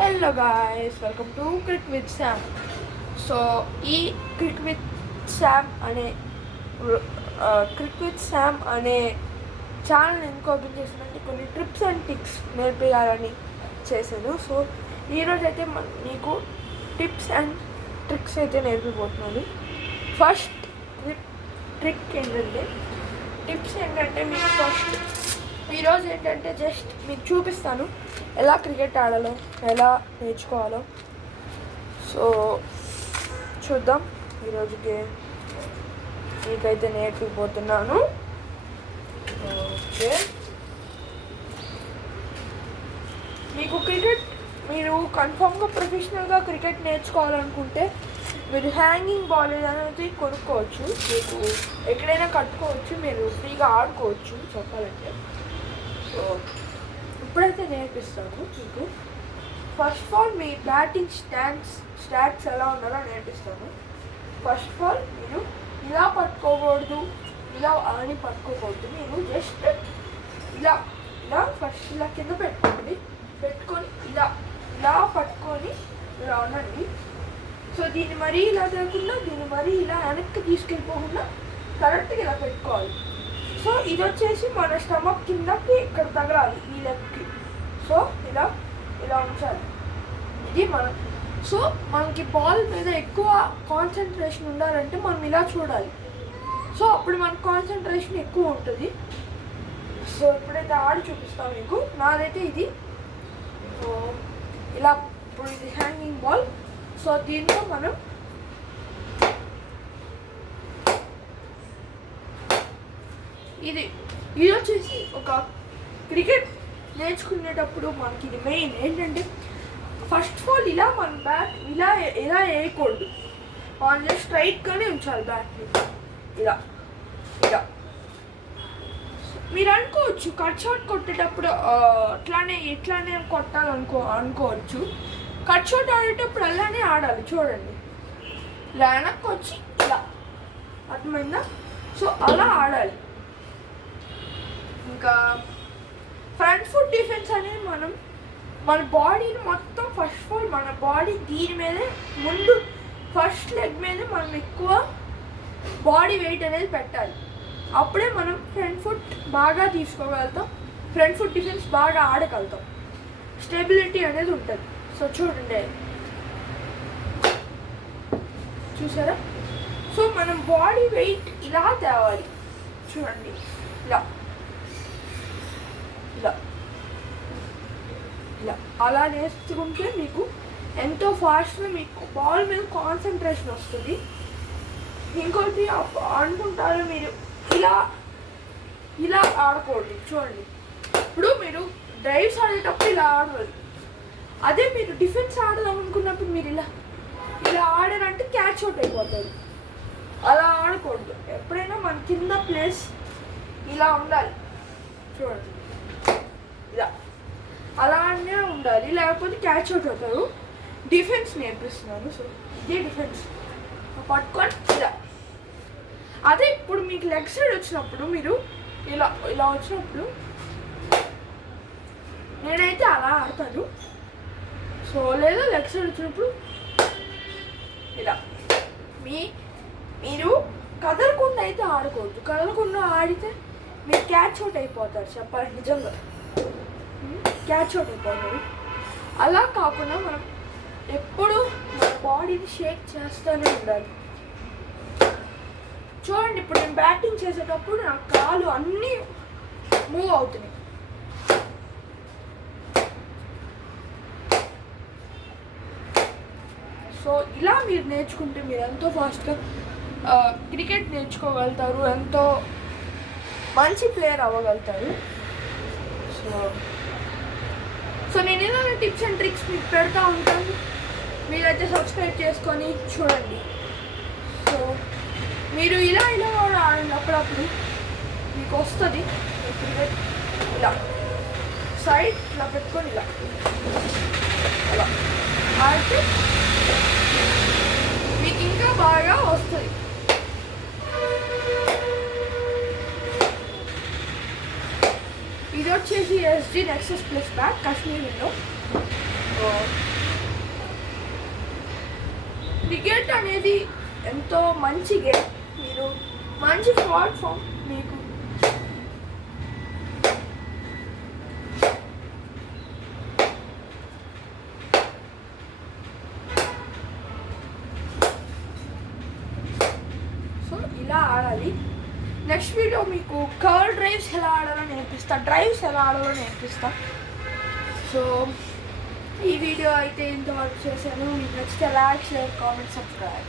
Hello guys, welcome to Crick with Sam. So ఈ Crick with Sam అనే Crick with Sam అనే channel ఎందుకు open చేశానంటే కొన్ని ట్రిప్స్ అండ్ టిక్స్ నేర్పించాలని చేశాను. సో ఈరోజు అయితే మీకు టిప్స్ అండ్ ట్రిక్స్ అయితే నేర్పిపోతున్నాను. ఫస్ట్ ట్రిక్ ఏంటంటే టిప్స్ ఏంటంటే మీకు ఫస్ట్ ఈరోజు ఏంటంటే జస్ట్ మీకు చూపిస్తాను ఎలా క్రికెట్ ఆడాలో, ఎలా నేర్చుకోవాలో. సో చూద్దాం, ఈరోజుకి మీకైతే నేర్పిపోతున్నాను. ఓకే, మీకు క్రికెట్ మీరు కన్ఫామ్గా ప్రొఫెషనల్గా క్రికెట్ నేర్చుకోవాలనుకుంటే మీరు హ్యాంగింగ్ బాల్ అనేది కొనుక్కోవచ్చు. మీకు ఎక్కడైనా కట్టుకోవచ్చు, మీరు ఫ్రీగా ఆడుకోవచ్చు చెప్పాలంటే. సో ఇప్పుడైతే నేర్పిస్తాను మీకు. First of all me batting stats ఎలా ఉన్నారో నేర్పిస్తాను. ఫస్ట్ ఆఫ్ ఆల్ మీరు ఇలా పట్టుకోకూడదు, ఇలా అని పట్టుకోకూడదు. మీరు జస్ట్ ఇలా ఇలా ఫస్ట్ ఇలా కింద పెట్టుకొని ఇలా పట్టుకొని ఇలా ఉండండి. సో దీన్ని మరీ ఇలా కాకుండా దీన్ని మరీ ఇలా వెనక్కి తీసుకెళ్ళిపోకుండా కరెక్ట్గా ఇలా పెట్టుకోవాలి. సో ఇది వచ్చేసి మన స్టమక్ కిందకి ఇక్కడ తగలాలి, ఈ లెగ్కి. సో ఇలా ఉంచాలి. ఇది సో మనకి బాల్ మీద ఎక్కువ కాన్సన్ట్రేషన్ ఉండాలంటే మనం ఇలా చూడాలి. సో అప్పుడు మనకు కాన్సన్ట్రేషన్ ఎక్కువ ఉంటుంది. సో ఇప్పుడైతే ఆడి చూపిస్తాను మీకు. నాదైతే ఇది ఇలా. ఇప్పుడు ఇది హ్యాంగింగ్ బాల్. సో దీంట్లో మనం ఇది వచ్చేసి ఒక క్రికెట్ నేర్చుకునేటప్పుడు మనకి ఇది మెయిన్ ఏంటంటే ఫస్ట్ ఆఫ్ ఆల్ ఇలా మన బ్యాట్ ఇలా వేయకూడదు. మనం జస్ట్ స్ట్రైట్గానే ఉంచాలి బ్యాట్ని. ఇలా మీరు అనుకోవచ్చు కట్ షాట్ కొట్టేటప్పుడు ఇట్లానే అనుకోవచ్చు. కట్ షాట్ ఆడేటప్పుడు అలానే ఆడాలి. చూడండి, ఇలా వెనక్కి వచ్చి ఇలా, అర్థమైందా? సో అలా ఆడాలి. ఇంకా ఫ్రంట్ ఫుట్ డిఫెన్స్ అనేది మన బాడీని మొత్తం ఫస్ట్ ఆఫ్ ఆల్ మన బాడీ దీని మీదే ముందు ఫస్ట్ లెగ్ మీద మనం ఎక్కువ బాడీ వెయిట్ అనేది పెట్టాలి. అప్పుడే మనం ఫ్రంట్ ఫుట్ బాగా తీసుకోగలుగుతాం, ఫ్రంట్ ఫుట్ డిఫెన్స్ బాగా ఆడగలుగుతాం, స్టెబిలిటీ అనేది ఉంటుంది. సో చూడండి, చూసారా? సో మనం బాడీ వెయిట్ ఇలా తేవాలి. చూడండి, ఇలా అలా నేర్చుకుంటే మీకు ఎంతో ఫాస్ట్గా మీకు బాల్ మీద కాన్సన్ట్రేషన్ వస్తుంది. ఇంకోటి అనుకుంటారు మీరు ఇలా ఆడకూడదు. చూడండి, ఇప్పుడు మీరు డ్రైవ్స్ ఆడేటప్పుడు ఇలా ఆడవాలి. అదే మీరు డిఫెన్స్ ఆడదాం అనుకున్నప్పుడు మీరు ఇలా ఆడారంటే క్యాచ్ అవుట్ అయిపోతుంది. అలా ఆడకూడదు. ఎప్పుడైనా మన కింద ప్లేస్ ఇలా ఉండాలి. చూడండి, ఇలా అలానే ఉండాలి, లేకపోతే క్యాచ్ అవుట్ అవుతారు. డిఫెన్స్ నేర్పిస్తున్నాను. సో ఇదే డిఫెన్స్ పట్టుకొని ఇలా. అదే ఇప్పుడు మీకు లెగ్ సైడ్ వచ్చినప్పుడు మీరు ఇలా వచ్చినప్పుడు నేనైతే అలా ఆడతాను. సో లేదా లెగ్ సైడ్ వచ్చినప్పుడు ఇలా మీరు కదలకుండా అయితే ఆడకూడదు. కదలకుండా ఆడితే మీరు క్యాచ్ అవుట్ అయిపోతారు. చెప్పాలి నిజంగా క్యాచ్ అవుట్ అయిపోతారు. అలా కాకుండా మనం ఎప్పుడు మన బాడీని షేక్ చేస్తూనే ఉండాలి. చూడండి, ఇప్పుడు నేను బ్యాటింగ్ చేసేటప్పుడు నా కాలు అన్నీ మూవ్ అవుతున్నాయి. సో ఇలా మీరు నేర్చుకుంటే మీరు ఎంతో ఫాస్ట్గా క్రికెట్ నేర్చుకోగలుగుతారు, ఎంతో మంచి ప్లేయర్ అవ్వగలుగుతారు. సో నేను ఏదైనా టిప్స్ అండ్ ట్రిక్స్ మీకు పెడతా ఉంటాను. మీరైతే సబ్స్క్రైబ్ చేసుకొని చూడండి. సో మీరు ఇలా ఆడండి, అప్పుడప్పుడు మీకు వస్తుంది క్రికెట్. ఇలా సైడ్ ఇలా పెట్టుకొని అలా ఆడితే మీకు ఇంకా బాగా వస్తుంది. ఇది వచ్చేసి SG Nexus plus bat Kashmir window. So cricket అనేది ఎంతో మంచి గేమ్. మీరు మంచి ప్లాట్ఫామ్ మీకు సో ఇలా ఆడాలి. నెక్స్ట్ వీడియో మీకు కర్ల్ డ్రైవ్స్ ఎలా ఆడాలో నేర్పిస్తా, డ్రైవ్స్ ఎలా ఆడాలో నేర్పిస్తా. సో ఈ వీడియో అయితే ఇంతవరకు చేశాను. మీకు నచ్చితే లైక్, షేర్, కామెంట్, సబ్స్క్రైబ్.